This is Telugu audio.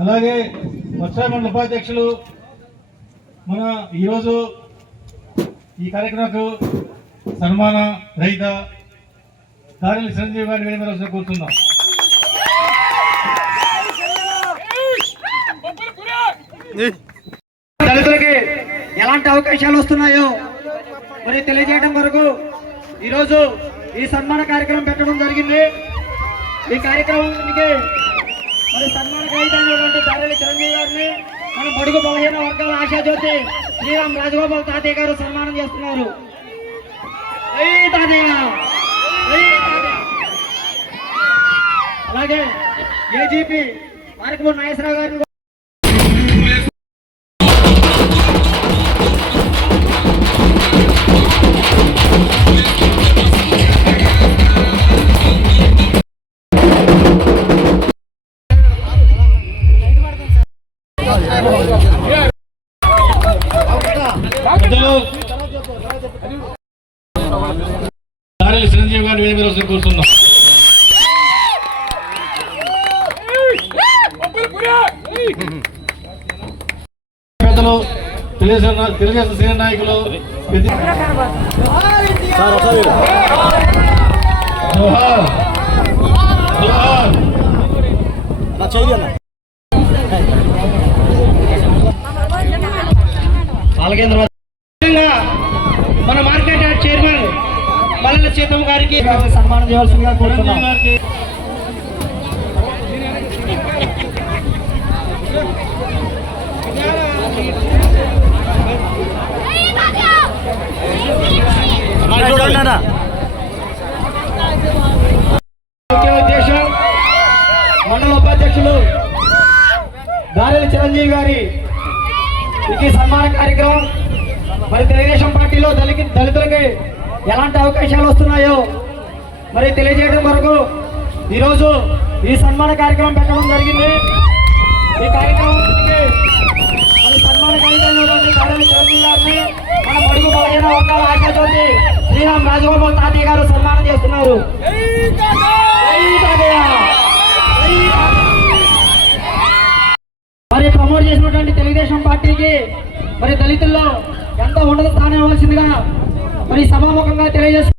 అలాగే మండల ఉపాధ్యక్షులు మన ఈరోజు ఈ కార్యక్రమంకు సన్మాన రహిత దారిని సంజీవ్ గారిని వేయవలసిన కూర్చున్నాం. దళితులకి ఎలాంటి అవకాశాలు వస్తున్నాయో మరి తెలియజేయడం వరకు ఈరోజు ఈ సన్మాన కార్యక్రమం పెట్టడం జరిగింది. ఈ కార్యక్రమానికి మరి సన్మాన గ్రహీతైనటువంటి దారిని చిరంజీవి గారిని మన బడుగు బలహీన వర్గాల ఆశాజ్యోతి శ్రీరామ్ రాజగోపాల్ తాతయ్య గారు సన్మానం చేస్తున్నారు. అలాగే ఏజీపీ మార్కమూరి నాగేశ్వరరావు గారిని చిరంజీవి గారిని వేయవలసిన కూర్చున్నాం. పెద్దలు తెలుగుదేశం సీనియర్ నాయకులు మన మార్కెట్ యార్డ్ చైర్మన్ మల్లెల సీతమ్మ గారికి సన్మానం చేయవలసిందిగా కోరుతున్నాం. ఉద్దేశం మండల ఉపాధ్యక్షులు దారెల చిరంజీవి గారి ఈ సన్మాన కార్యక్రమం మరి తెలుగుదేశం పార్టీలో దళితులకి ఎలాంటి అవకాశాలు వస్తున్నాయో మరి తెలియజేయడం వరకు ఈరోజు ఈ సన్మాన కార్యక్రమం పెట్టడం జరిగింది. ఈ కార్యక్రమానికి మరి సన్మాన కార్యక్రమంలోని దారెల చిరంజీవి గారిని మన బడుగు బలహీన వర్గాల ఆశాజ్యోతి శ్రీరామ్ రాజగోపాల్ తాతయ్య గారు సన్మానం చేస్తున్నారు. మరి ప్రమోట్ చేసినటువంటి తెలుగుదేశం పార్టీకి మరి దళితుల్లో ఎంతో ఉన్నత స్థానం ఇవ్వాల్సిందిగా మరి సభాముఖంగా తెలియజేస్తున్నారు.